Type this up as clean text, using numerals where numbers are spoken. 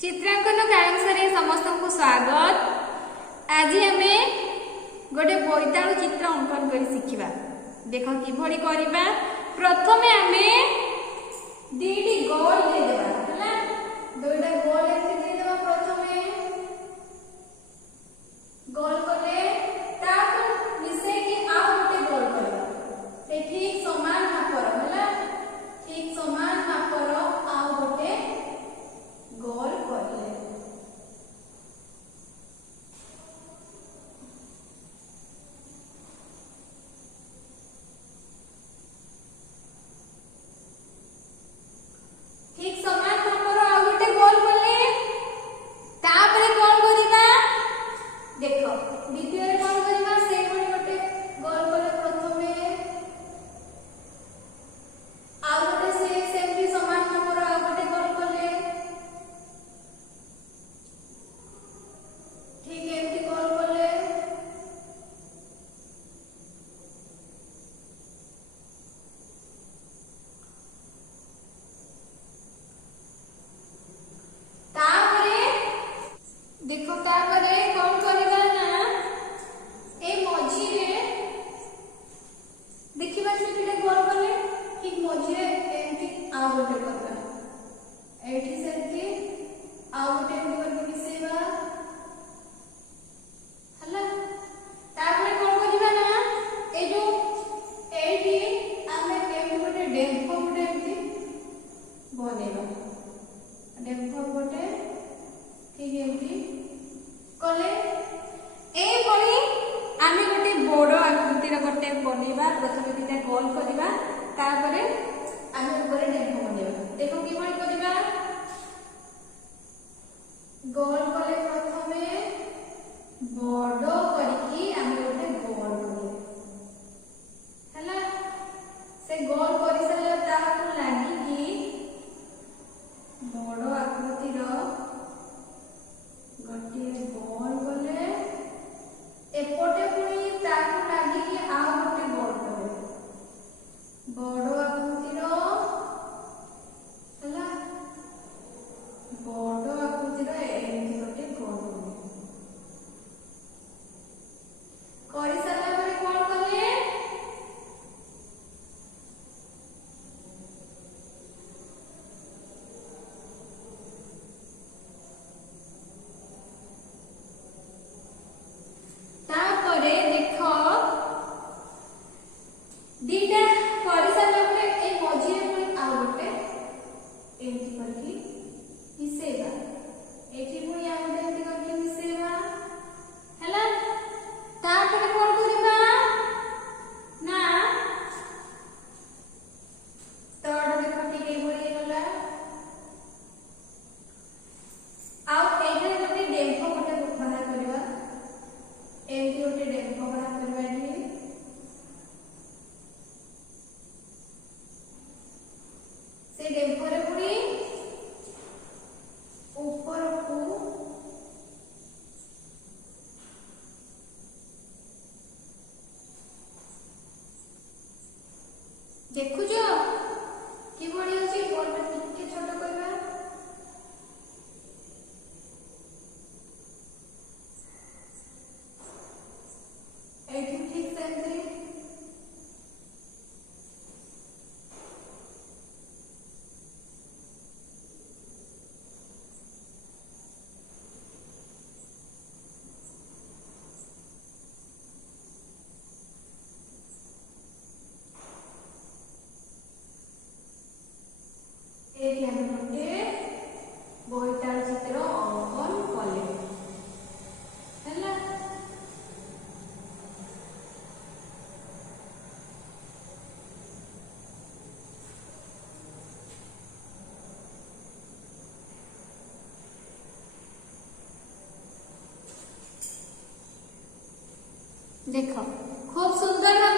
चित्रांकन कायमसरे समस्त को स्वागत। आज आम गोटे बोईतालु चित्र अंकन कर शिखा। देख किभली करबा। प्रथमे आम दीटी गोल देदेबा हला दुईटा गोल एमती देदेबा। प्रथमे गोल कले ताको मिसे कि आ गोटे गोल करबा। ते ठीक समान मापर हला ठीक समान मापर आ गोटे गोल करले। ठीक समान मापर आ गोटे गोल करले। तापरे कोन करिबा देखो द्वितीय रे कोन करिबा से गोटे गोल करले। प्रथमे आ गोटे से सेमती समान मापर आ गोटे गोल करले। ठीक एमती गोल करले। तापरे देखो तापरे कोन करिबा ना ए मझी रे देखिबा सेठे गोल करले। ठीक मझी रे एमती आ गोटे करबा। एठी सेमती आ गोटे एमती करके मिसेबा हला। तापरे कोन करिबा ना ए जो एठी आमे एमती गोटे डेम्फो गोटे एमती बनेबा। डेम्फो गोटे ठीक एमती कले। ए परी आमे गोटे बड़ आकृतिर गोटे बनेबा। प्रथमे दिटा गोल करिबा तापरे आमे ऊपर डेम्फो बनेबा। देखो कि बड़ी करिबा गोल कले। प्रथमे बड़ करिकी आमे गोटे गोल करिबा हला। से गोल करि सारा ताकू लागि कि बड़ आकृतिर गोटे गोल कले। एपटे पुणी ताकू लागि कि आ गोटे गोल कले। बड़ आकृतिर हला बड़ आकृतिर एमती गोटे गोल कले। करि सारा परे कोन कले तापरे देखो दीटा करि सारा परे ए मझी रे पुणी आ गोटे एमती करके मिसेबा। एठी पुणी आ गोटे एमती करके मिसेबा हला। तापरे कोन करिबा ना तोड़ देखो ठीक ए भली गला। आउ एठे गोटे डेम्फो गोटे बाहर करबा। एमती गोटे डेम्फो बाहर करबा। एठी से डेम्फो रे पुणी ऊपर को देखु जो कि बड़ी होची। गोल में टिके छोट करबा। एठी ठीक सेमती एठी हम गोटे बोईताल चित्र अंकन कले हला। देखो खूब सुंदर भाव